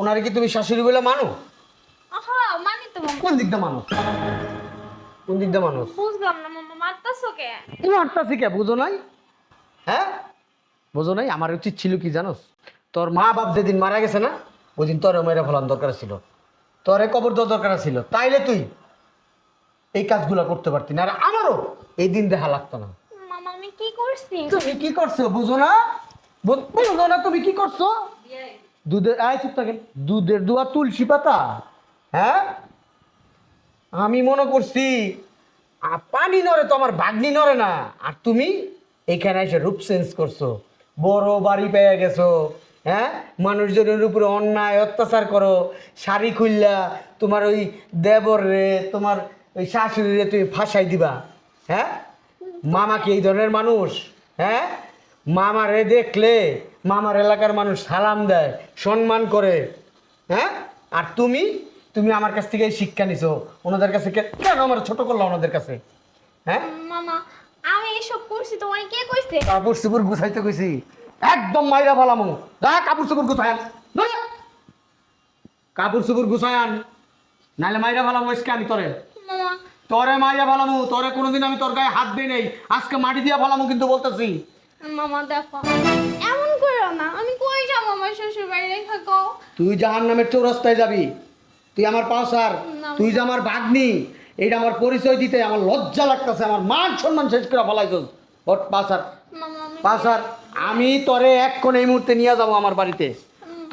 ওনারে কি তুমি শাশুড়ি বলে মানো? হ্যাঁ মানি তো মামা। কোন দিকটা মানো? কোন দিকটা মানো? বুঝলাম না মামা, মারতাছো কে? তুমি আটটাছি কে বুঝো নাই? হ্যাঁ বুঝো নাই? আমার উচিত ছিল কি জানোস? তোর মা বাপ যেদিন মারা গেছে না, ওই দিন তোরে মেরে ফেলার দরকার ছিল, তোরে কবর দেওয়ার দরকার ছিল, তাইলে তুই এই কাজগুলো করতে পারতি না। আর আমারও এই দিন দেখা লাগতো না। মামা আমি কি করছি? তুমি কি করছো বুঝো না? বুঝো না তুমি কি করছো? দুধের আয় চুপ থাকেন, দুধের দোয়া তুলসী পাতা। হ্যাঁ আমি মনে করছি পানি নড়ে তো আমার ভাগ্নি নড়ে না, আর তুমি এখানে এসে রূপ চেঞ্জ করছো, বড় বাড়ি পেয়ে গেছো। হ্যাঁ মানুষজনের উপরে অন্যায় অত্যাচার করো, শাড়ি খুললা তোমার ওই দেবর রে, তোমার ওই শাশুড়ি রে তুমি ফাঁসাই দিবা। হ্যাঁ মামা কি এই ধরনের মানুষ? হ্যাঁ মামারে দেখলে মামার এলাকার মানুষ সালাম দেয়, সম্মান করে। হ্যাঁ আর তুমি তুমি আমার কাছ থেকে এই শিক্ষা নিছো, ওনাদের কাছে কেন আমার ছোট করলো ওনাদের কাছে? হ্যাঁ মামা আমি এসব করছি তোমার কে কইছে? কাপড় চোপড় গুছাইতে কইছি, একদম মাইরা ফেলামো। যা কাপড় চোপড় গুছায়ান, কাপড় চোপড় গুছায়ান, নাহলে মাইরা ফেলামো আজকে আমি তোরে। মামা তোরে মাইরা ফেলামো, তোরে কোনোদিন আমি তোর গায়ে হাত দিই নেই, আজকে মাটি দিয়া ফেলামো কিন্তু বলতেছি। মামা দেখো এমন করো না, আমি কই যাবো আমার শ্বশুর বাড়ি রেখা কও? তুই জাহান্নামের চৌরাস্তায় যাবি, তুই আমার পাশার, না। তুই যে আমার ভাগ্নি, এইটা আমার পরিচয় দিতে আমার লজ্জা লাগতেছে, আমার মান সম্মান শেষ করে ফেলাইছস। ওর পাশার মামা আমি পাশার, আমি তোরে এক্ষণ এই মুহূর্তে নিয়ে যাবো আমার বাড়িতে।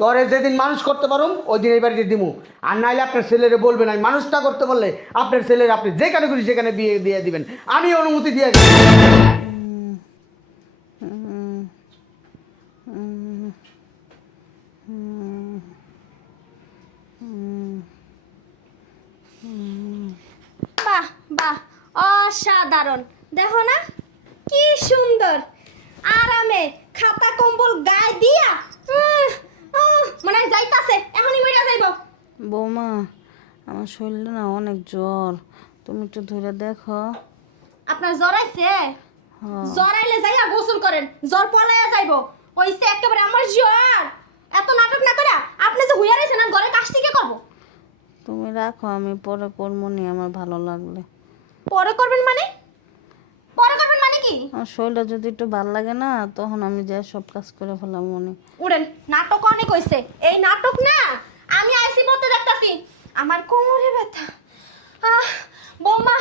তোরে যেদিন মানুষ করতে পারুম ওই দিন এই বাড়িতে দিমু। আর নাইলে আপনার ছেলেরে বলবেন, আমি মানুষটা করতে বললে আপনার ছেলের আপনি যেখানে খুশি সেখানে বিয়ে দিয়ে দিবেন, আমি অনুমতি দিয়ে দিই। বাহ বাহ অসাধারণ, দেখো না কি সুন্দর আরামে খাতা কম্বল গায়ে দিয়া মানে যাইতাছে, এখনই মইরা যাইব। বৌমা আমার শরীরটা না অনেক জ্বর, তুমি একটু ধরে দেখো। আপনার জ্বর আইছে? হ্যাঁ। জ্বর আইলে যাইয়া গোসল করেন, জ্বর পলাইয়া যাইব। ওইসে একেবারে আমার জ্বর, এত নাটক না করে আপনি যে হুইয়া রইছেন না ঘরে কাজ থেকে করব। তুমি রাখো, আমি পরে করবো নি, আমার ভালো লাগলে। পরে করবেন মানে? পরে করবেন মানে কি? আমার শরীরটা যদি একটু ভালো লাগে না, তখন আমি যাই সব কাজ করে ফেলাম মনে। উড়েন, নাটক অনেক হইছে, এই নাটক না আমি আইসি বলতে দেখতাছি। আমার কোমরে ব্যথা। আহ বৌমা,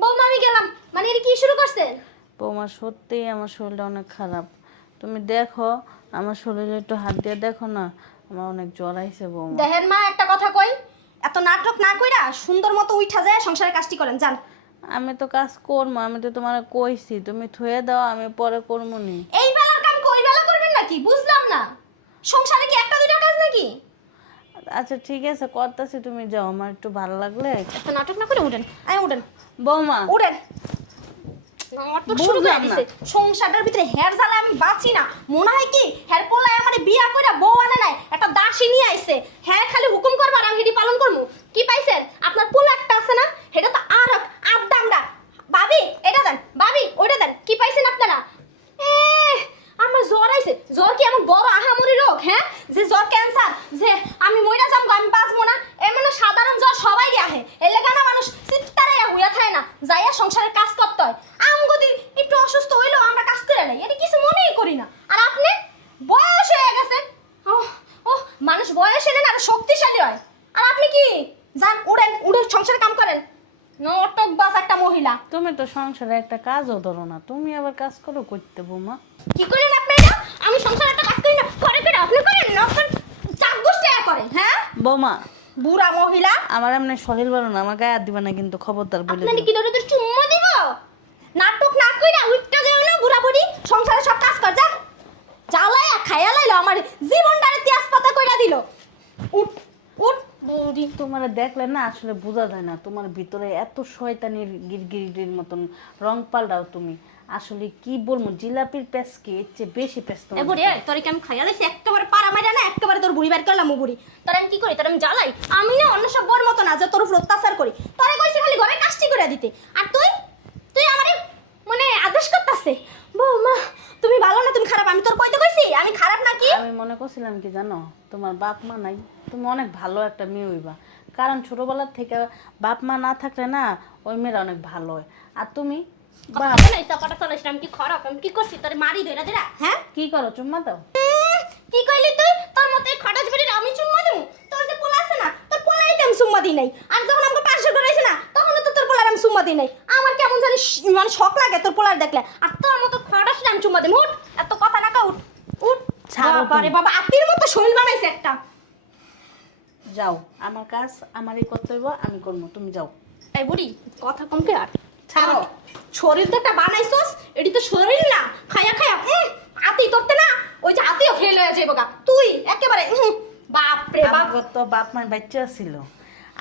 বৌমা আমি গেলাম। মানে এটা কি শুরু করছেন? বৌমা সত্যিই আমার শরীরটা অনেক খারাপ, তুমি দেখো আমার শরীরে একটু হাত দিয়ে দেখো না, আমার অনেক জ্বর আইছে বৌমা। দেখেন মা একটা কথা কই, এত নাটক না কইরা সুন্দর মতো উঠা যায় সংসারের কাজটি করেন যান। আমি তো কাজ করবো, আমি তো তোমার কইছি তুমি থুয়ে দাও, আমি পরে করবো নি। এই বেলার কাম কই বেলা করবেন নাকি বুঝলাম না, সংসারে কি একটা দুইটা কাজ নাকি? আচ্ছা ঠিক আছে করতেছি, তুমি যাও, আমার একটু ভালো লাগলে। এত নাটক না করে উঠেন, আয় উঠেন বৌমা উঠেন। নাটক শুরু করে বুঝলাম না। দিছে, সংসারটার ভিতরে হের জ্বালা আমি বাঁচি না। মনে হয় কি হের পোলায় আমারে বিয়া কইরা বউ আনে নাই, একটা দাসী নিয়ে আইছে, হ্যাঁ খালি হুকুম করবার আমি হেডি পালন করমু। কি পাইছেন? আপনার পোলা একটা আছে না, হেটা তো আর আড্ডামরা। ভাবি এটা দেন, ভাবি ওইটা দেন, কি পাইছেন আপনারা? আমার জ্বর আইছে, জ্বর কি এমন বড় আহামরি রোগ? হ্যাঁ যে জ্বর ক্যান্সার, যে আমি মইরা যাবো আমি বাঁচবো না, এমন সাধারণ জ্বর সবাই আহে। এর লেগা না মানুষ চিত্তারে হুইয়া থাকে না, যাইয়া সংসারের কাজ করতে হয়। আমগদি একটু অসুস্থ হইলেও আমরা কাজ করে নাই, এটা কিছু মনেই করি না। আর আপনি বয়স হয়ে গেছে, ওহ মানুষ বয়স এলে না আরো শক্তিশালী হয়। আর আপনি কি যান উড়েন, উড়ে সংসারের কাম করেন। নটক বাস একটা মহিলা। তুমি তো সংসারে একটা কাজও ধরো না, তুমি আবার কাজ করো করতে বৌমা। কি করেন আপনি এটা? আমি সংসারে একটা কাজ করি না, করে করে আপনি করেন না, আপনার চাক গোষ্ঠী করেন। হ্যাঁ বৌমা বুড়া মহিলা, আমার এমনি শরীর ভালো না, আমার গায়ে হাত দিবা না কিন্তু, খবরদার বলে আপনার দিলাম। কি ধরে তোর চুম্মা দিব? নাটক না কইরা উঠতে যাও না বুড়া বুড়ি, সংসারে সব কাজ কর যা। জ্বালায়া খায়া লাইলো আমার জীবনটারে তেজ পাতা কইরা দিল। উঠ উঠ বুড়ি। তোমার দেখলে না আসলে বোঝা যায় না, তোমার ভিতরে এত শয়তানির গিরগিরির মতন রং পাল্টাও তুমি। আসলে কি বলবো, জিলাপির পেঁচকে এর চেয়ে বেশি পেঁচ এ তোমার বুড়ি ভিতরে। তোর কি আমি খাইয়া লাইছি একেবারে পাড়া মাইরা না, একেবারে তোর বুড়ি বার করলাম বুড়ি। তোর আমি কি করি, তোর আমি জ্বালাই? আমি না অন্য সব বর মতো না যে তোর উপর অত্যাচার করি। তোরে কইছে খালি ঘরে কাজটি করে দিতে, আর তুই তুই আমারে মানে আদেশ জিজ্ঞেস করতেছে বৌমা তুমি ভালো না তুমি খারাপ, আমি তোর কইতে কইছি আমি খারাপ নাকি? আমি মনে করছিলাম কি জানো, তোমার বাপ মা নাই, তুমি অনেক ভালো একটা মেয়ে হইবা। কারণ ছোটবেলার থেকে বাপ মা না থাকলে না ওই মেয়েরা অনেক ভালো হয়। আর তুমি বাপ চাপাটা চালাইছিলাম, আমি কি খারাপ? আমি কি করছি তোরে মারি ধরে ধরে? হ্যাঁ কি করো, চুম্মা দাও? কি কইলি তুই? তোর মতে খটাস বেরিয়ে আমি চুম্মা দেবো? তোর যে পোলা আছে না, তোর পোলাইতে আমি চুম্মা দিই নাই। আর যখন আমাকে পাশে করাইছে না, তখন তো তোর পোলার আমি চুম্মা দিই নাই। আমার কেমন জানি মানে শখ লাগে তোর পোলার দেখলে। আর তোর মতো খটাস আমি চুম্মা দেবো? উঠ, এত কথা না কা, উঠ উঠ। ছাড়ো বাবারে বাবা, আপির মতো শরীর বানাইছে একটা। যাও, আমার কাজ আমারই করতে হইব, আমি করবো, তুমি যাও। এই বুড়ি কথা কমকে আর ছাড়ো। শরীর তো একটা বানাইছস, এটি তো শরীর না। খায়া খায়া আতি তোরতে না, ওই যে আতিও ফেল হয়ে যাবে গা তুই একেবারে। বাপ রে বাপ, আমার তো বাপ মার বাচ্চা ছিল,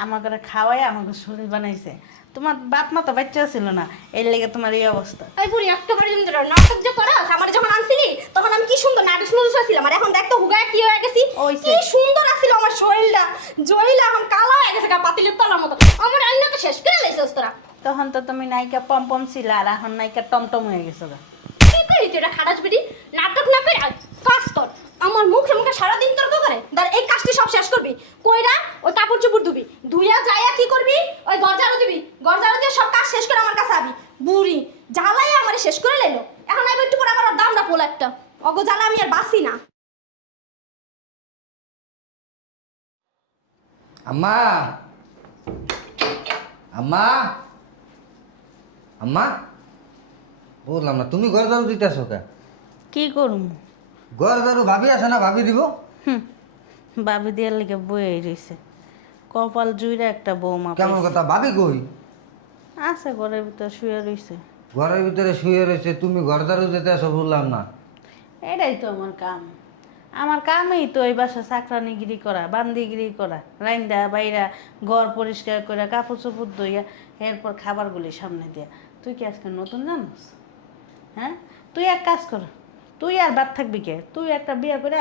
আমার ঘরে খাওয়াই আমাকে শরীর বানাইছে। তোমার বাপ মা তো বাচ্চা ছিল না, এর লেগে তোমার এই অবস্থা। এই বুড়ি একেবারে নাটক যে করাস। আমার যখন আনছিলি তখন আমি কি সুন্দর নাটক সুন্দর ছিলাম, আর এখন দেখ তো হুগায় কি হয়ে গেছি। ওইছে। কি সুন্দর আছিল আমার শরীরটা, জয়লা এখন কালো হয়ে গেছে গা পাতিলের তলার মতো। আমার আইনা তো শেষ করে লাইছস তোরা। তখন তো তুমি নায়িকা পম পম ছিল, আর এখন নায়িকা টমটম হয়ে গেছো গা। কি করি তুই এটা খারাস বেটি? নাটক না করে কাজ কর। আমার মুখে মুখে সারাদিন তর্ক করে, ধর এই কাজটি সব শেষ করবি। কইরা ওই কাপড় চোপড় ধুবি, ধুইয়া যাইয়া কি করবি, ওই গরজারও দিবি, গরজারও দিয়ে সব কাজ শেষ করে আমার কাছে আবি। বুড়ি জ্বালাই আমারে শেষ করে লাইলো। এখন আইবে একটু পরে আমার আর দামটা পোলা একটা অগো জ্বালা, আমি আর বাসি না। আম্মা, আম্মা, আম্মা, বললাম না তুমি ঘর ঝাড়ু দিতেছো কে? কি করুম? ঘর ঝাড়ু ভাবি আছে না, ভাবি দিব। বাবি দিয়ার লেগে বয়ে রইছে, কপাল জুইরা একটা বৌমা কেমন পাইছে। কথা, ভাবি কই? আছে ঘরের ভিতর শুয়ে রইছে। ঘরের ভিতরে শুয়ে রয়েছে, তুমি ঘর ঝাড়ু দিতে আসো, বললাম না। এটাই তো আমার কাম। আমার কামেই তো এই বাসা চাকরানিগিরি করা, বান্দিগিরি করা, রাইন্দা বাইরা ঘর পরিষ্কার করে কাপড় চোপড় ধুইয়া এরপর খাবারগুলি সামনে দিয়া। তুই কি আজকে নতুন জানোস? হ্যাঁ, তুই এক কাজ কর, তুই আর বাদ থাকবি কে? তুই একটা বিয়ে করে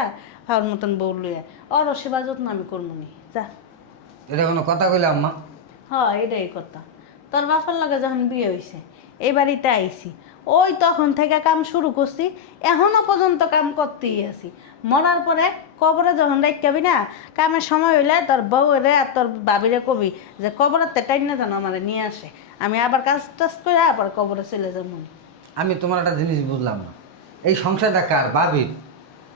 হাওয়ার মতন বউ লইয়া ওর সেবা যত্ন আমি করবো নি, যা। এটা কোনো কথা কইলে আম্মা? হ্যাঁ, এটাই কথা। তোর বাবার লগে যখন বিয়ে হয়েছে এই বাড়িতে আইছি, ওই তখন থেকে কাম শুরু করছি, এখনো পর্যন্ত কাম করতেই আছি। মরার পরে কবরে যখন রাখবি না, কামের সময় হইলে তোর বউরে আর তোর বাবিরে কবি যে কবরের টাইম না জানো আমার নিয়ে আসে, আমি আবার কাজ টাজ করে আবার কবরে চলে যাবো। আমি তোমার একটা জিনিস বুঝলাম না, এই সংসারটা কার? ভাবির।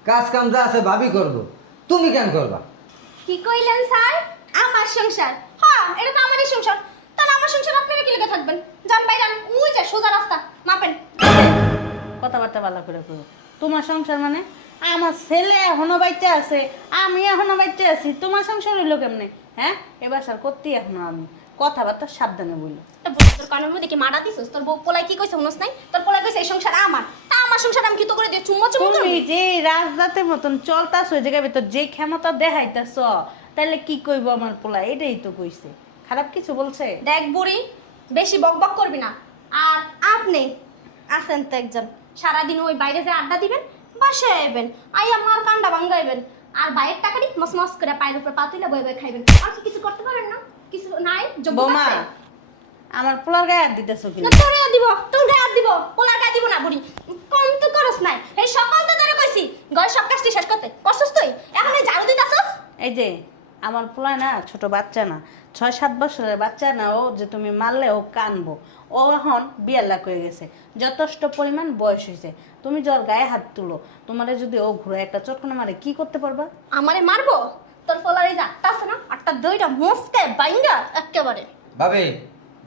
কাজ কাম যা আছে ভাবি করবো, তুমি কেন করবা? কি কইলেন স্যার? আমার সংসার? হ্যাঁ, এটা তো আমারই সংসার। তাহলে আমার সংসার আপনারা কি লেগে থাকবেন? যান ভাই যান, ওই যে সোজা রাস্তা মাপেন। কথাবার্তা ভালো করে করো। তোমার সংসার মানে? আমার ছেলে এখনো বাচ্চা আছে, আমি এখনো বাচ্চা আছি, তোমার সংসার হইলো কেমনে? হ্যাঁ, এবার স্যার করতেই এখনো আমি। কথাবার্তা সাবধানে বললো। তোর কানের মধ্যে কি মারা দিছিস? তোর বউ পোলাই কি কইছে শুনছ নাই? তোর পোলাই কইছে এই সংসার আমার। তা আমার সংসার আমি কি তো করে দিয়ে চুম্মা চুম্মা তুমি করবি? যে রাজদাতের মতন চলতাছ ওই জায়গায় ভিতর যে ক্ষমতা দেখাইতাছ, তাহলে কি কইব আমার পোলা? এটাই তো কইছে, খারাপ কিছু বলছে? দেখ বুড়ি, বেশি বকবক করবি না। আর আপনি আছেন তো একজন, সারাদিন ওই বাইরে যে আড্ডা দিবেন, বাসায় আইবেন, আইয়া মার কান্ডা ভাঙ্গাইবেন, আর বাইরের টাকা দি মস মস করে পায়ের উপর পা তুলে বয়ে বয়ে খাইবেন। আর কি কিছু করতে পারেন না? কিছু নাই যোগ্য বৌমা, আছে? আমার পোলার গায়ে হাত দিতেছো কি? না তোরে দিব, তোর গায়ে হাত দিব, পোলার গায়ে দিব না বুড়ি। কম তো করস নাই, এই সকাল তো ধরে কইছি ঘর সব কাজটি শেষ করতে। করছস তুই? এখন এই ঝাড়ু দিতাছস? এই যে আমার পোলায় না ছোট বাচ্চা না, 6-7 বছরের বাচ্চা না, ও যে তুমি মারলে ও কানবো। ও এখন বিয়ার লাখ হয়ে গেছে, যথেষ্ট পরিমাণ বয়স হয়েছে। তুমি যার গায়ে হাত তুলো, তোমারে যদি ও ঘুরে একটা চটকনা মারে কি করতে পারবা? আমারে মারবো? তোর পোলার এই যে আটটা আছে না, আটটা দইটা মস্কে বাইঙ্গা একেবারে। ভাবি,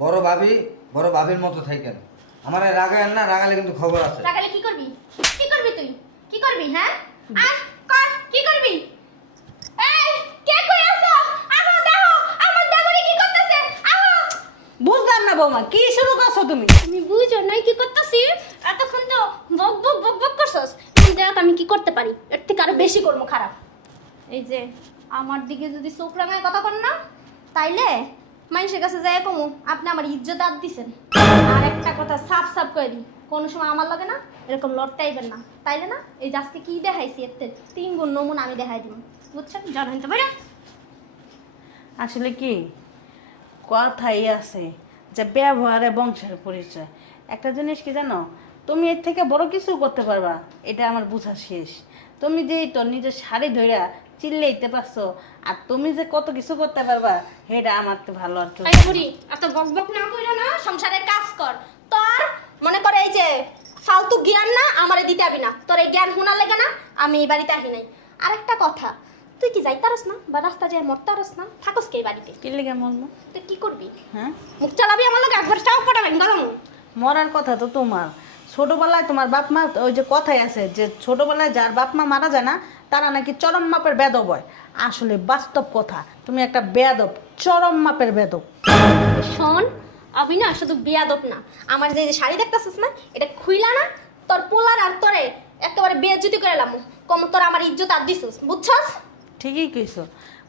বড় ভাবি, বড় ভাবির মতো থাকেন। আমার রাগায়েন না, রাগালে কিন্তু খবর আছে। টাকালে কি করবি? কি করবি তুই? কি করবি? হ্যাঁ আয় কর, কি করবি? এই কে কই আছো? আহো দেখো আমার দাবরি কি করতেছে। আহো। বুঝলাম না বৌমা, কি শুরু করছো তুমি? আমি বুঝো নাই কি করতেছি? এতক্ষণ তো বক বক বক বক করছস। দেখ আমি কি করতে পারি, এর থেকে আরো বেশি করবো খারাপ। এই যে আমার দিকে যদি চোখ রাঙায় কথা কর না, তাইলে মানুষের কাছে যাই কমু আপনি আমার ইজ্জত আদ দিছেন। আর একটা কথা সাফ সাফ করে দিই, কোনো সময় আমার লাগে না এরকম লড়তাইবেন না, তাইলে না এই আজকে কি দেখাইছি এর 3 গুণ নমুনা আমি দেখাই দিব, বুঝছেন? জানেন তো ভাইরা? আসলে কি কথাই আছে যে ব্যবহারে বংশের পরিচয়। একটা জিনিস কি জানো, তুমি এর থেকে বড় কিছু করতে পারবা, এটা আমার বোঝা শেষ। তুমি যে তোর নিজের শাড়ি ধইরা চিল্লাইতে পারছো, আর তুমি যে কত কিছু করতে পারবা এটা আমার তো ভালো আর কেউ এই বুড়ি এত বকবক না কইরা না, সংসারের কাজ কর। তোর মনে করে এই যে ফালতু জ্ঞান না আমারে দিতে আবি না, তোর এই জ্ঞান শোনার লেগে না আমি এই বাড়িতে আহি নাই। আরেকটা কথা, তুই কি যাইতারস না বা রাস্তা যায় মরতারস না, থাকস কে এই বাড়িতে? কি লেগে মরবো? তুই কি করবি? হ্যাঁ, মুখ চালাবি আমার লগে, একবার চাও পড়া গেলাম। মরার কথা তো তোমার। ছোটবেলায় তোমার বাপ মা, ওই যে কথাই আছে যে ছোটবেলায় যার বাপ মা মারা যায় না তারা নাকি চরম মাপের বেদব হয়। আসলে বাস্তব কথা, তুমি একটা বেদব, চরম মাপের বেদব। শোন, আমি না শুধু বিয়াদব না, আমার যে শাড়ি দেখতেছিস না এটা খুইলা না তোর পোলার আর তোরে একেবারে বেইজ্জতি করে এলাম। কম তোর আমার ইজ্জত আর দিছিস, বুঝছস? ঠিকই কইছো,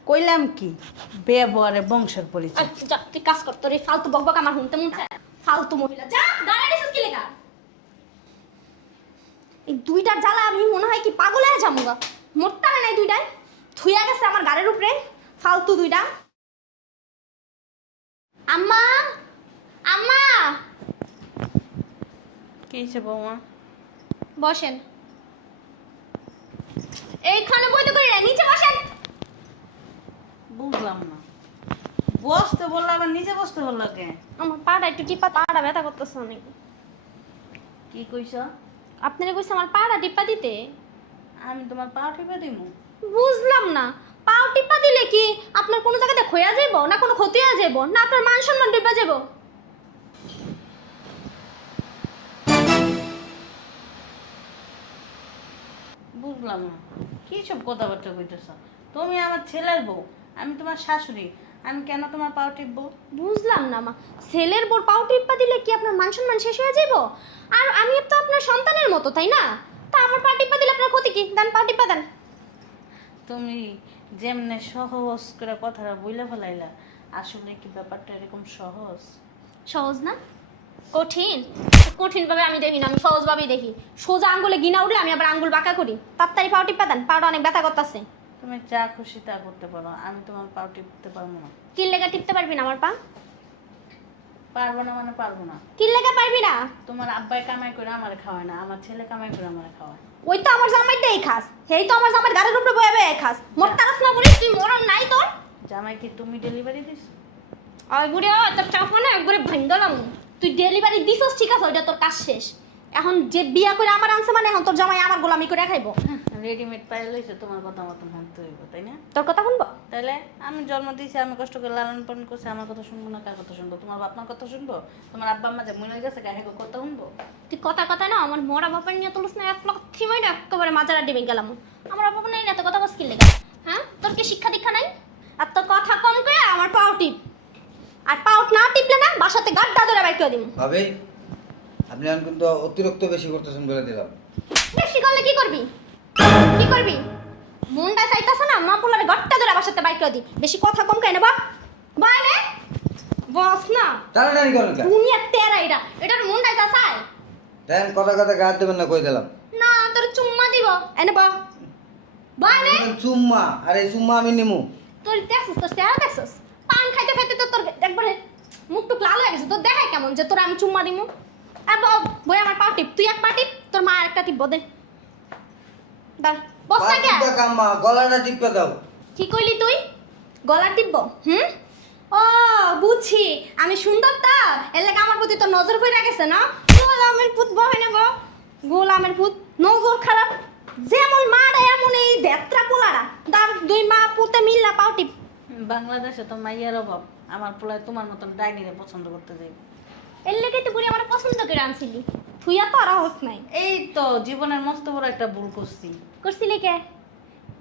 কইলাম কি ব্যবহারে বংশের পরিচয়। যা তুই কাজ কর, তোর এই ফালতু বকবক আমার শুনতে মন চায়। ফালতু মহিলা, যা দাঁড়ায় দিছিস কি লেখা? এই দুইটার জ্বালা আমি মনে হয় কি পাগল হয়ে যাবো গা। মোটটা হয় নাই দুইটাই, থুইয়া গেছে আমার গাড়ির উপরে ফালতু দুইটা। আম্মা, আম্মা, কি হয়েছে বৌমা? বসেন। এইখানে বইতে করি না, নিচে বসেন। বুঝলাম না, বসতে বললো আবার নিচে বসতে বললো কে? আমার পাটা একটু টিপা, পাটা ব্যথা করতেছে অনেক। কি কইছ? আপনারা কইছে আমার পাটা টিপা দিতে। আমি তোমার পা টিপে দিমু? বুঝলাম না, পাও টিপা দিলে কি আপনার কোনো জায়গাতে খোয়া যাইব না, কোনো ক্ষতি হয়ে যাইব না, আপনার মান সম্মান টিপা যাইব? বুঝলাম না, কি সব কথাবার্তা কইতেছ? তুমি আমার ছেলের বউ, আমি তোমার শাশুড়ি, আমি কেন তোমার পা টিপবো? বুঝলাম না মা, ছেলের বোর পাও টিপা দিলে কি আপনার মান সম্মান শেষ হয়ে যাইব? আর আমি তো আপনার সন্তানের মতো, তাই না? তা আমার পা টিপা দিলে আপনার ক্ষতি কি? দেন পা টিপা দেন। তুমি যেমনে সহজ করে কথাটা বইলে ফেলাইলা, আসলে কি ব্যাপারটা এরকম সহজ? সহজ না, কঠিন। কঠিন ভাবে আমি দেখি না, আমি সহজ ভাবেই দেখি। সোজা আঙ্গুলে গিনা উঠলে আমি আবার আঙ্গুল বাঁকা করি। তাড়াতাড়ি পাও টিপা দেন, পাটা অনেক ব্যথা করতেছে। তুমি যা খুশি তা করতে পারো, আমি তোমার পা টিপতে পারবো না। কি লেগা টিপতে পারবি না আমার পা? পারবো না মানে পারবো না। কি লেগা পারবি না? তোমার আব্বাই কামাই করে আমার খাওয়ায় না, আমার ছেলে কামাই করে আমার খাওয়ায়। ওই তো আমার জামাইটাই খাস, হেই তো আমার জামাই গাড়ির উপরে বয়ে বয়ে খাস। মোর তারাস না বলিস, তুই মরণ নাই তোর। জামাই কি তুমি ডেলিভারি দিস? ওই বুড়ি তোর চাপা না একবারে ভাঙ্গলাম। তুই ডেলিভারি দিছস ঠিক আছে, ওইটা তোর কাজ শেষ। এখন যে বিয়া করে আমার আনছে মানে এখন তোর জামাই আমার গোলামি করে খাইবো। রেডিমেড পাই লইছে, তোমার কথা মতন হাঁটতে হইব, তাই না? তোর কথা শুনবো? তাহলে আমি জন্ম দিয়েছি, আমি কষ্ট করে লালন পালন করছি, আমার কথা শুনবো না কার কথা শুনবো? তোমার বাপ মার কথা শুনবো? তোমার আব্বা আম্মা যে মরে গেছে গায়ে কথা শুনবো? তুই কথা কথা না আমার মরা বাপের নিয়ে তুলিস না, এক লক্ষি মাইনা একেবারে মাজারা ডিবে গেলাম। আমার বাবা নাই না, তো কথা বস কি লেগে? হ্যাঁ, তোর কি শিক্ষা দীক্ষা নাই? আর তোর কথা কম করে আমার পাও টিপ, আর পাউট না টিপলে না বাসাতে গাড্ডা ধরে বাইর করে দিমু। ভাবি, আপনি এখন কিন্তু অতিরিক্ত বেশি করতেছেন বলে দিলাম। বেশি করলে কি করবি? কি করবি? মনটা চাইতাছ না মা পোলারে গাড্ডা ধরে বাসাতে বাইর করে দি। বেশি কথা কম কেন বা? বাইরে বস না, টানাটানি করেন কেন? দুনিয়া তেরা এটা, এটার মনটা চায় দেন, কথা কথা গায়ে দেবেন না, কই দিলাম। না। তোর চুম্মা দিব এনে বা বাইরে। চুম্মা? আর এই চুম্মা আমি নিমু? তোর দেখছিস, তোর চেহারা দেখছিস? পান খাইতে খাইতে তো তোর একবারে মুখ টুক লাল হয়ে গেছে। তোর দেখায় কেমন যে তোর আমি চুম্মা দিমু? আর বই আমার পা টিপ, তুই এক পা টিপ, তোর মা একটা টিপ দে। দাঁড় বস না কে? কাম্মা, গলাটা টিপে দাও। কি কইলি তুই? গলা টিপব? ও বুঝছি, আমি সুন্দর তা এর লাগে আমার প্রতি তোর নজর পড়ে গেছে না? গোলামের পুত বহে না গো, গোলামের পুত নজর খারাপ। যেমন মারা এমন এই ভেত্রা পোলারা, তার দুই মা পুতে মিল্লা পাও টিপ। বাংলাদেশে তো মাইয়ার অভাব, আমার পোলায় তোমার মতন ডাইনিরে পছন্দ করতে যাই। এর লেগে তো বুড়ি আমার পছন্দ করে আনছিলি, থুইয়া তো আর হস নাই। এই তো জীবনের মস্ত বড় একটা ভুল করছি। করছিলি কে?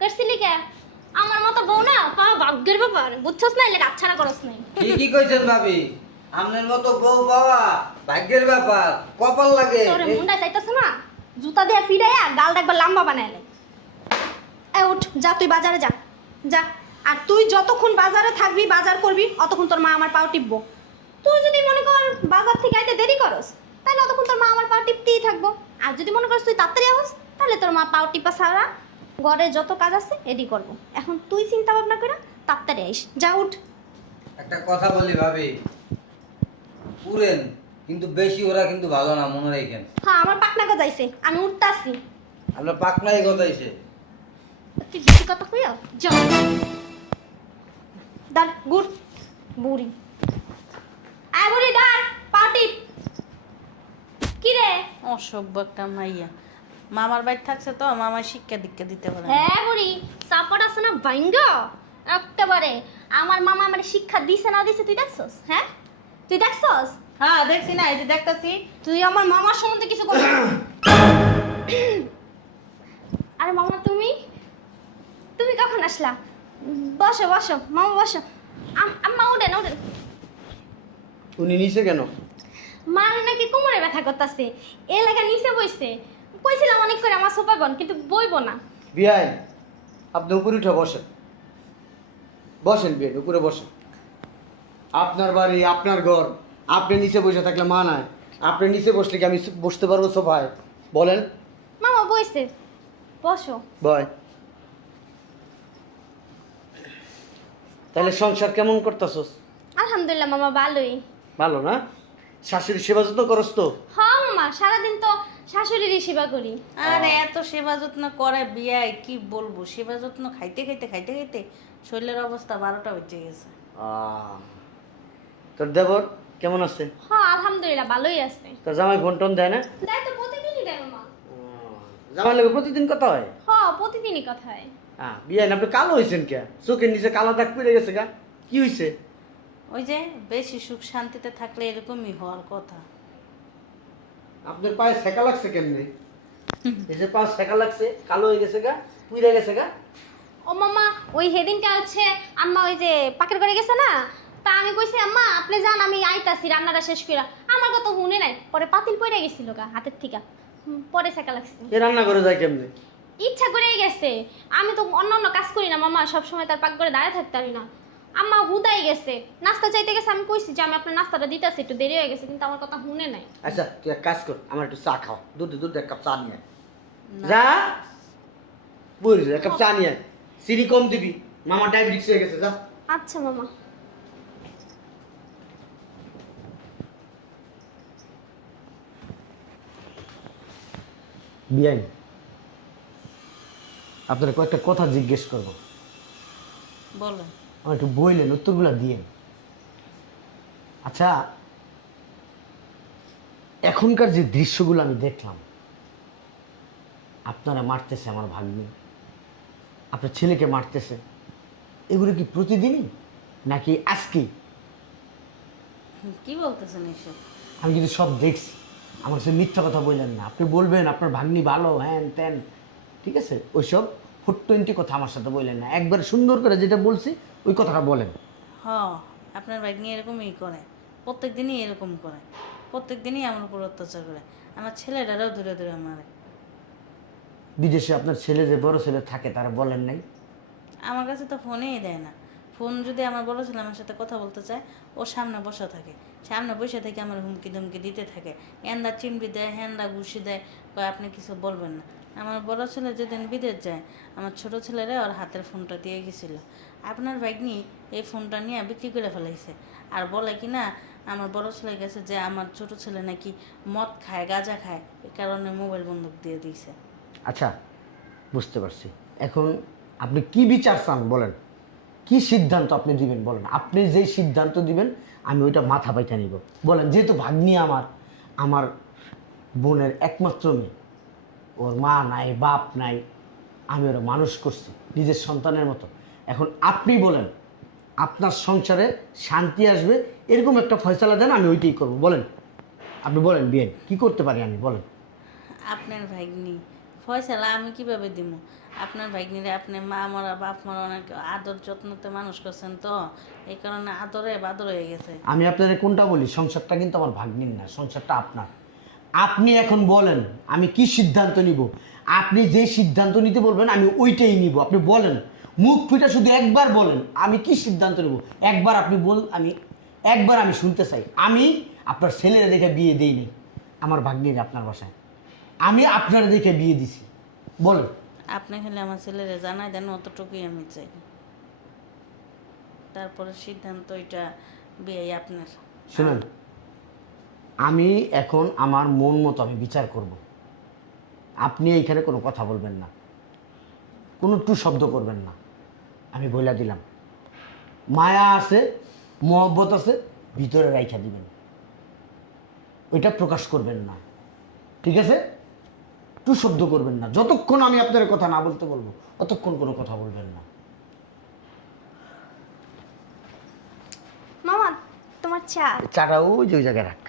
করছিলি কে? আমার মতো বউ না পাওয়া ভাগ্যের ব্যাপার, বুঝছস না? এলে গাছছাড়া করস নাই। ঠিকই কইছেন ভাবি, আপনার মতো বউ পাওয়া ভাগ্যের ব্যাপার, কপাল লাগে। তোরে মুন্ডা চাইতাছ না, জুতা দিয়ে ফিরাইয়া গাল দেখবার লম্বা বানাইলে। এ উঠ, যা তুই বাজারে যা, যা। আর তুই যতক্ষণ বাজারে থাকবি, বাজার করবি, অতক্ষণ তোর মা আমার পাও টিপবো। তুই যদি মনে কর বাজার থেকে আইতে দেরি করস, তাহলে অতক্ষণ তোর মা আমার পাও টিপতেই থাকবো। আর যদি মনে করস তুই তাড়াতাড়ি আসস, তাহলে তোর মা পাও টিপা ছাড়া ঘরে যত কাজ আছে এডি করবো। এখন তুই চিন্তা ভাবনা করে তাড়াতাড়ি আইস, যা উঠ। একটা কথা বলি ভাবি, পুরেন কিন্তু বেশি ওরা কিন্তু ভালো না, মনে রাখেন। হ্যাঁ আমার পাকনা গজাইছে, আমি উঠতাছি। আপনার পাকনাই গজাইছে। তুই বেশি কথা কইয়া যাও। দাঁড় গুড় বুড়ি। আয় বুড়ি দাঁড় পাটি। কি রে? অসভ্য একটা মাইয়া। মামার বাড়ি থাকছে তো মামার শিক্ষা দীক্ষা দিতে পারে না। হ্যাঁ বুড়ি সাপোর্ট আছে না ভাঙ্গা একেবারে। আমার মামা আমার শিক্ষা দিছে না দিছে তুই দেখছস? হ্যাঁ তুই দেখছস? হ্যাঁ দেখছি না, এই যে দেখতাছি। তুই আমার মামার সম্বন্ধে কিছু করবি না। আরে মামা তুমি তুমি কখন আসলা? বসো বসো মামা বসো। আম্মা উঠেন উঠেন। উনি নিচে কেন? মার নাকি কোমরে ব্যথা করতেছে, এলাকা নিচে বইছে। কইছিলাম অনেক করে আমার সোফা বন, কিন্তু বইবো না। বিয়াই, আপনি উপরে উঠে বসেন। বসেন বিয়াই, উপরে বসেন। আপনার বাড়ি, আপনার ঘর, আপনি নিচে বসে থাকলে মানায়? আপনি নিচে বসলে কি আমি বসতে পারবো সোফায়? বলেন। মামা বইছে, বসো। বয়। তাহলে সংসার কেমন করতেছস? আলহামদুলিল্লাহ মামা ভালোই। ভালো না? শাশুড়ি সেবা যত্ন করস তো? হ্যাঁ মামা সারাদিন তো শাশুড়িরই সেবা করি। আরে এত সেবা যত্ন করে বিয়ায় কি বলবো, সেবা যত্ন খাইতে খাইতে খাইতে খাইতে শরীরের অবস্থা 12টা বেজে গেছে। তোর দেবর কেমন আছে? হ্যাঁ আলহামদুলিল্লাহ ভালোই আছে। তোর জামাই ফোন টোন দেয় না? দেখ তো প্রতিদিনই দেয় মামা। জামাই লোক প্রতিদিন কথা হয়? হ্যাঁ প্রতিদিনই কথা হয়। বিয়ে না, আপনি কালো হয়েছেন কে? চোখের নিচে কালো দাগ পড়ে গেছে গা, কি হয়েছে? ওই যে বেশি সুখ শান্তিতে থাকলে এরকমই হওয়ার কথা। আপনার পায়ে সেকা লাগছে কেমনে? এসে পা সেকা লাগছে, কালো হয়ে গেছে গা, পুড়ে গেছে গা। ও মামা ওই সেদিনটা হচ্ছে আম্মা ওই যে পাকের করে গেছে না, তা আমি কইছি আম্মা আপনি যান আমি আইতাছি রান্নাটা শেষ কইরা। আমার কথা শুনে নাই, পরে পাতিল পড়ে গেছিল গা হাতের থেকে, পরে সেকা লাগছে। এ রান্না করে যায় কেমনে? ইচ্ছা করেই গেছে। আমি তো অন্য অন্য কাজ করি না মামা, সবসময় তার পাক করে দাঁড়িয়ে থাকতে পারি না। আম্মা হুদাই গেছে, নাস্তা চাইতে গেছে। আমি কইছি যে আমি আপনার নাস্তাটা দিতেছি, একটু দেরি হয়ে গেছে, কিন্তু আমার কথা শুনে নাই। আচ্ছা তুই এক কাজ কর, আমার একটু চা খাওয়া, দুধ এক কাপ চা নিয়ে আয়। যা বুঝলি, এক কাপ চা নিয়ে আয়। চিনি কম দিবি, মামা ডায়াবেটিস হয়ে গেছে। যা। আচ্ছা মামা। বিয়াই, আপনার কয়েকটা কথা জিজ্ঞেস করবো, বলো। আমার একটু বইলেন, উত্তরগুলো দিয়েন। আচ্ছা, এখনকার যে দৃশ্যগুলো আমি দেখলাম, আপনারা মারতেছে আমার ভাগ্নি, আপনার ছেলেকে মারতেছে, এগুলো কি প্রতিদিনই নাকি আজকেই? কি বলতেছেন এসব? আমি কিন্তু সব দেখছি, আমার কাছে মিথ্যা কথা বললেন না। আপনি বলবেন আপনার ভাগ্নি ভালো, হ্যান ত্যান, ঠিক আছে, ওইসব 420 কথা আমার সাথে বললেন না। একবার সুন্দর করে যেটা বলছি ওই কথাটা বলেন। হ, আপনার বাইক নিয়ে এরকমই করে, প্রত্যেক দিনই এরকম করে, প্রত্যেক দিনই আমার উপর অত্যাচার করে। আমার ছেলেটারাও দূরে দূরে মারে। বিদেশে আপনার ছেলে যে বড় ছেলে থাকে তারা বলেন নাই? আমার কাছে তো ফোনেই দেয় না। ফোন যদি আমার বড় ছেলে আমার সাথে কথা বলতে চায়, ও সামনে বসা থাকে, সামনে বসে থেকে আমার হুমকি ধমকি দিতে থাকে, এন্দা চিমড়ি দেয়, হ্যান্ডা ঘুষি দেয়, কয় আপনি কিছু বলবেন না। আমার বড় ছেলে যেদিন বিদেশ যায়, আমার ছোট ছেলেরা ওর হাতের ফোনটা দিয়ে গেছিল। আপনার ভাগ্নি এই ফোনটা নিয়ে বিক্রি করে ফেলাইছে। আর বলে কি না, আমার বড় ছেলে গেছে যে আমার ছোট ছেলে নাকি মদ খায়, গাঁজা খায়, এই কারণে মোবাইল বন্দুক দিয়ে দিয়েছে। আচ্ছা, বুঝতে পারছি। এখন আপনি কি বিচার চান বলেন, কি সিদ্ধান্ত আপনি দিবেন বলেন। আপনি যেই সিদ্ধান্ত দিবেন আমি ওইটা মাথা পাইটা নিব। বলেন, যেহেতু ভাগ্নি আমার বোনের একমাত্র মেয়ে, ওর মা নাই, বাপ নাই, আমি ওরা মানুষ করছি নিজের সন্তানের মতো। এখন আপনি বলেন, আপনার সংসারে শান্তি আসবে এরকম একটা ফয়সালা দেন, আমি ওইটাই করব। বলেন, আপনি বলেন বিয়ে কি করতে পারি আমি, বলেন। আপনার ভাগ্নি ফয়সালা আমি কিভাবে দিব? আপনার ভাগ্নিরে আপনি মা মরা বাপ মরা অনেক আদর যত্নতে মানুষ করছেন, তো এই কারণে আদরে বাদর হয়ে গেছে। আমি আপনাদের কোনটা বলি, সংসারটা কিন্তু আমার ভাগ্নির না, সংসারটা আপনার। আপনি এখন বলেন আমি কি সিদ্ধান্ত নিব। আপনি যে সিদ্ধান্ত নিতে বলবেন আমি ওইটাই নিব। আপনি বলেন, মুখ ফুটে শুধু একবার বলেন আমি কি সিদ্ধান্ত নেব। একবার আপনি একবার আমি শুনতে চাই। আমি আপনার ছেলেরা দেখে বিয়ে দিইনি, আমার ভাগ্নির আপনার বাসায় আমি আপনারা দেখে বিয়ে দিছি। বলেন। আপনি হলে আমার ছেলেরে জানাই দেন, অতটুকুই আমি চাই। তারপরে সিদ্ধান্ত এটা বিয়ে আপনার। শুনেন, আমি এখন আমার মন মতো আমি বিচার করব। আপনি এইখানে কোনো কথা বলবেন না, কোনো টু শব্দ করবেন না। আমি বইলা দিলাম, মায়া আছে, মহব্বত আছে, ভিতরে রাইখা দিবেন, ওইটা প্রকাশ করবেন না, ঠিক আছে? টু শব্দ করবেন না। যতক্ষণ আমি আপনার কথা না বলতে বলবো ততক্ষণ কোনো কথা বলবেন না। মামা তোমার চা চাটা ওই যে ওই জায়গায় রাখ।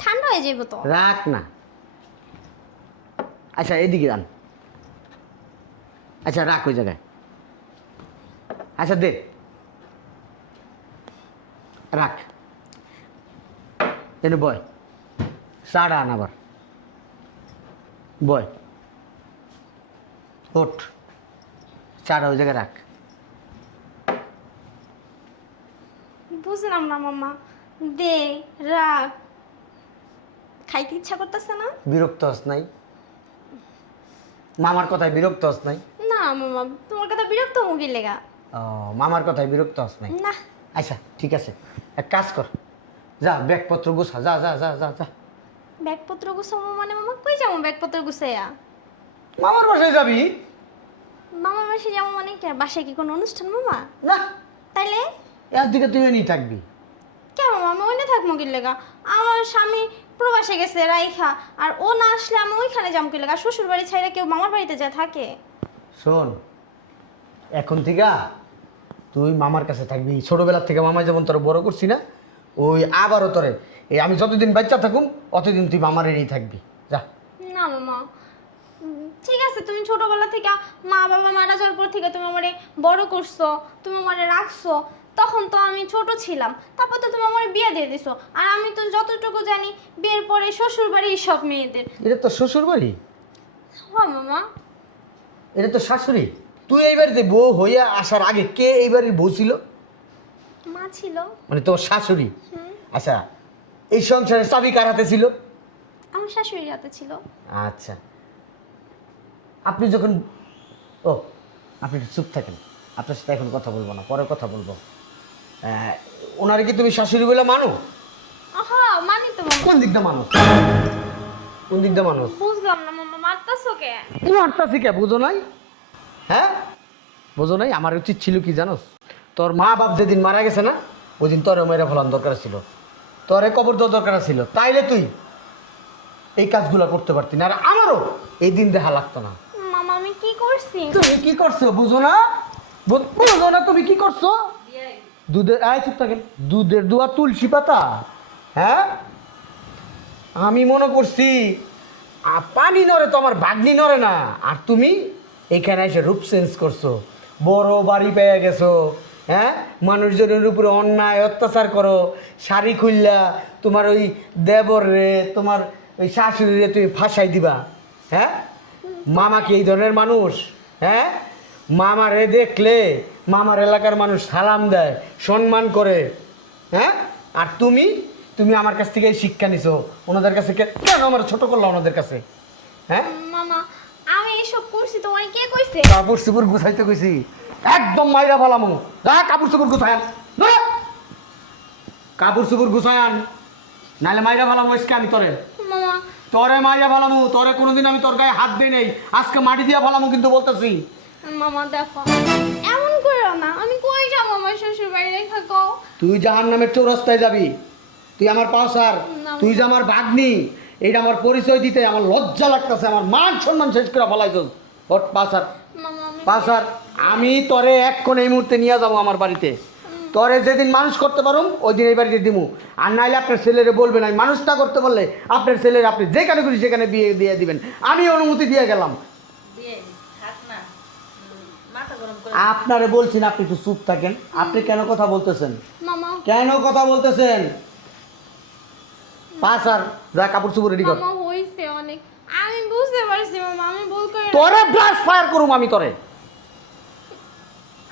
ঠান্ডা হয়ে যাইব তো। রাখ না। আচ্ছা এদিকে আন। আচ্ছা রাখ ওই জায়গায়। আচ্ছা দে, রাখ। এনে বয়, চাটা আন আবার, বয়, ওঠ, চাটা ওই জায়গায় রাখ। বুঝলাম না মামা, দে রাখ। খাইতে ইচ্ছা করতেছে না? বিরক্ত হস নাই? মামার কথায় বিরক্ত হস নাই? না মামা, তোমার কথা বিরক্ত মুগির লেগা। ও, মামার কথায় বিরক্ত হস নাই? না। আচ্ছা ঠিক আছে, এক কাজ কর, যা ব্যাগপত্র গোছা, যা যা যা যা যা। ব্যাগপত্র গুছাবো মানে মামা কই যাবো ব্যাগপত্র গুছাইয়া? মামার বাসায় যাবি? মামার বাসায় যাবো মানে কি বাসায় কি কোনো অনুষ্ঠান মামা? না, তাইলে এর দিকে তুই নিয়ে থাকবি। কেন মামা ওইনে থাকবো কি লেগা? আমার স্বামী প্রবাসে গেছে রাইখা, আর ও না আসলে আমি ওইখানে যাবো কি লেগা? শ্বশুর বাড়ি ছাইরা কেউ মামার বাড়িতে যায় থাকে? শোন, এখন থেকে তুই মামার কাছে থাকবি। ছোটবেলার থেকে মামাই যেমন তোর বড় করছি না, ওই আবারও তোরে এই আমি যতদিন বাচ্চা থাকুম অতদিন তুই মামার এনেই থাকবি, যা। না মামা, ঠিক আছে, তুমি ছোটবেলা থেকে মা বাবা মারা যাওয়ার পর থেকে তুমি আমারে বড় করছো, তুমি আমারে রাখছো, তখন তো আমি ছোট ছিলাম, তারপর তো তুমি আমারে বিয়ে দিয়ে দিছো। আর আমি তো যতটুকু জানি বিয়ের পরে শ্বশুর বাড়ি সব মেয়েদের। এটা তো শ্বশুর বাড়ি, হ্যাঁ মামা। এটা তো শাশুড়ি। তুই এই বাড়িতে বউ হইয়া আসার আগে কে এই বাড়ির বউ ছিল? মা ছিল। মানে তোর শাশুড়ি? হুম। আচ্ছা, এই সংসারের চাবি কার হাতে ছিল? আমার শাশুড়ির হাতে ছিল। আচ্ছা, আপনি যখন ও আপনি একটু চুপ থাকেন, আপনার সাথে এখন কথা বলবো না, পরে কথা বলবো। ওনারে কি তুমি শাশুড়ি বলে মানো? হ্যাঁ মানি তো মামা। কোন দিকটা মানুষ, কোন দিকটা মানুষ? বুঝলাম না মামা, মারতাছো কে? তুমি আটটাছি কে, বুঝো নাই? হ্যাঁ বুঝো নাই? আমার উচিত ছিল কি জানোস, তোর মা বাপ যেদিন মারা গেছে না, ওই দিন তোরে মেরে ফেলার দরকার ছিল, তোরে কবর দেওয়ার দরকার ছিল, তাইলে তুই এই কাজগুলো করতে পারতি না, আর আমারও এই দিন দেখা লাগতো না। মামা আমি কি করছি? তুমি কি করছো বুঝো না? বুঝো না তুমি কি করছো? দুধের আয় চুপ থাকেন, দুধের দোয়া তুলসী পাতা। হ্যাঁ, আমি মনে করছি পানি নড়ে তো আমার ভাগ্নি নড়ে না, আর তুমি এখানে এসে রূপ চেঞ্জ করছো, বড় বাড়ি পেয়ে গেছো। হ্যাঁ, মানুষজনের উপরে অন্যায় অত্যাচার করো, শাড়ি খুললা তোমার ওই দেবর রে, তোমার ওই শাশুড়ি রে তুমি ফাঁসাই দিবা। হ্যাঁ, মামা কি এই ধরনের মানুষ? হ্যাঁ, মামারে দেখলে মামার এলাকার মানুষ সালাম দেয়, সম্মান করে। হ্যাঁ, আর তুমি তুমি আমার কাছ থেকে এই শিক্ষা নিছো, ওনাদের কাছে কেন আমার ছোট করলো ওনাদের কাছে? হ্যাঁ, মামা আমি এসব করছি তোমার কে কইছে? কাপড় চোপড় গুছাইতে কইছি, একদম মাইরা ফেলামো। যা কাপড় চোপড় গুছায়ান, কাপড় চোপড় গুছায়ান, নাহলে মাইরা ফেলামো আজকে আমি তোরে। মামা তোরে মাইরা ফেলামো, তোরে কোনোদিন আমি তোর গায়ে হাত দিই নেই, আজকে মাটি দিয়া ফেলামো কিন্তু বলতেছি। মামা দেখো এমন করো না, আমি কই যাবো আমার শ্বশুর বাড়ি রেখা কও? তুই জাহান্নামের চৌরাস্তায় যাবি, তুই আমার পাওসার, না। তুই যে আমার ভাগ্নি, এইটা আমার পরিচয় দিতে আমার লজ্জা লাগতেছে, আমার মান সম্মান শেষ করে ফেলাইছস। ওর পাসার, মামা আমি পাসার, আমি তোরে এক্ষণ এই মুহূর্তে নিয়ে যাবো আমার বাড়িতে, তোরে যেদিন মানুষ করতে পারুম ওই দিন এই বাড়িতে দিমু। আর নাইলে আপনার ছেলেরে বলবেন, আমি মানুষটা করতে বললে আপনার ছেলের আপনি যেখানে খুশি সেখানে বিয়ে দিয়ে দিবেন, আমি অনুমতি দিয়ে গেলাম। আপনারে বলছি না, আপনি একটু চুপ থাকেন। আপনি কেন কথা বলতেছেন? মামা কেন কথা বলতেছেন? পাসার, যা কাপড় চোপড় রেডি কর। মামা হইছে অনেক, আমি বুঝতে পারছি মামা, আমি ভুল করে। তোরে ব্লাস্ট ফায়ার করুম আমি তোরে।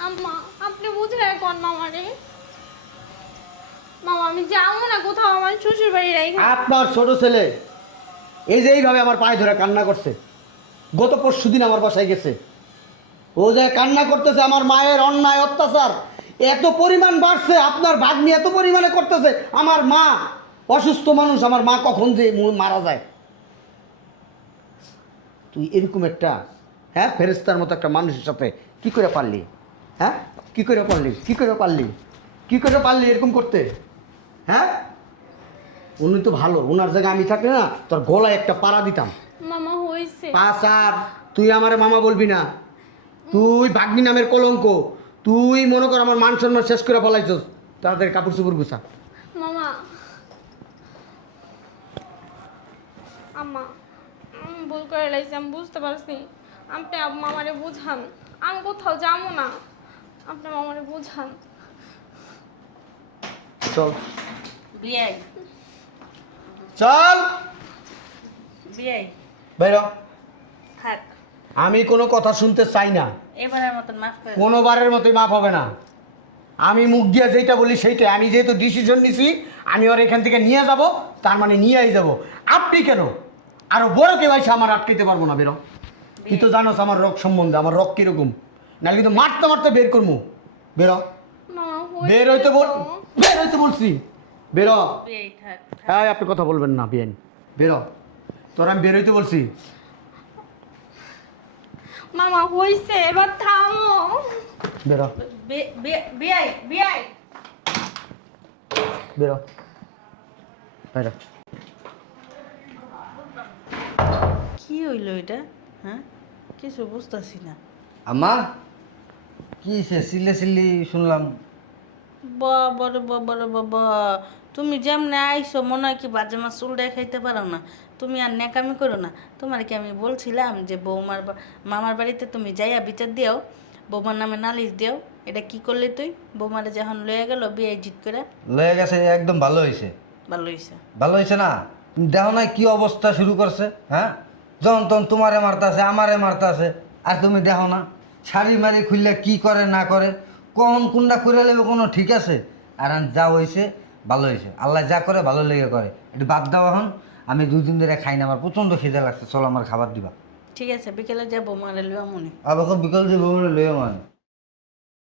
আম্মা আপনি বুঝে কোন মামা রে? মামা আমি যাবো না কোথাও, আমার শ্বশুর বাড়ি রেখা। আপনার ছোট ছেলে এই যে এইভাবে আমার পায়ে ধরে কান্না করছে, গত পরশুদিন আমার বাসায় গেছে, ও যে কান্না করতেছে আমার মায়ের অন্যায় অত্যাচার এত পরিমাণ বাড়ছে, আপনার ভাগ্নি এত পরিমাণে করতেছে, আমার মা অসুস্থ মানুষ, আমার মা কখন যে মারা যায়। তুই এরকম একটা হ্যাঁ ফেরেস্তার মতো একটা মানুষের সাথে কি করে পারলি? হ্যাঁ কি করে পারলি? কি করে পারলি? কি করে পারলি এরকম করতে? হ্যাঁ উনি তো ভালো, ওনার জায়গায় আমি থাকলে না তোর গলায় একটা পাড়া দিতাম। মামা হইছে। পাঁচ আর তুই আমারে মামা বলবি না, তুই ভাগ্নি নামের কলঙ্ক। তুই মনে কর আমার মান সম্মান শেষ করে ফেলাইছস। তাদের কাপড় চোপড় গুছা। মামা আম্মা আমি ভুল করে লাইছি, আমি বুঝতে পারছি। আপনি মামারে বুঝান, আমি কোথাও যাবো না, আপনি মামারে বুঝান। চল বিয়াই চল বিয়াই বেরো। থাক, আমি কোনো কথা শুনতে চাই না, এবারের মতন মাফ করে কোনোবারের মতোই মাপ হবে না। আমি মুখ দিয়ে যেটা বলি সেইটাই। আমি যেহেতু ডিসিশন নিছি আমি ওর এখান থেকে নিয়ে যাব, তার মানে নিয়েই যাব। আপনি কেন আরো বড় কেউ এসে আমার আটকাইতে পারবো না। বেরো। তুই তো জানোস আমার রোগ সম্বন্ধে, আমার রোগ কিরকম, নাহলে কিন্তু মারতে মারতে বের করবো। বেরো। মামা বের হইতে বল, বের হইতে বলছি। বেরো। বিয়াই থাক। হ্যাঁ আপনি কথা বলবেন না বিয়েন। বেরো। তোর আমি বের হইতে বলছি। মামা হইছে, এবার থামো। বেরো বিয়াই বিয়াই বেরো বেরো। কি হইল এটা? হ্যাঁ কিছু বুঝতেছি না। আম্মা কি সে সিলে সিল্লি শুনলাম। বাবা রে বাবা রে বাবা, তুমি যেমনে আইসো মনে হয় কি বাজে মাছ চুলটাই খাইতে পারো না। তুমি আর ন্যাকামি করো না। তোমার কি আমি বলছিলাম যে বৌমার মামার বাড়িতে তুমি যাইয়া বিচার দিও, বৌমার নামে নালিশ দিও? এটা কি করলি তুই? বৌমারে যখন লয়ে গেল বিয়ে জিত করে। লয়ে গেছে একদম ভালো হয়েছে। ভালো হয়েছে। ভালো হয়েছে না? তুমি দেখো না কি অবস্থা শুরু করছে। হ্যাঁ যখন তখন তোমারে মারতাছে, আমারে মারতাছে, আর তুমি দেখো না শাড়ি মারি খুললে কি করে না করে, কখন কোনটা করে নেবে কোনো ঠিক আছে? আর যা হয়েছে ভালো হয়েছে, আল্লাহ যা করে ভালো লেগে করে। একটু বাদ দাও এখন। আমি 2 দিন ধরে খাই না, আমার প্রচণ্ড খিদে লাগছে। চলো আমার খাবার দিবা। ঠিক আছে বিকেলে যাবো বৌমারে লইয়া মনে। আবার বিকাল যে বউরে লইও মানে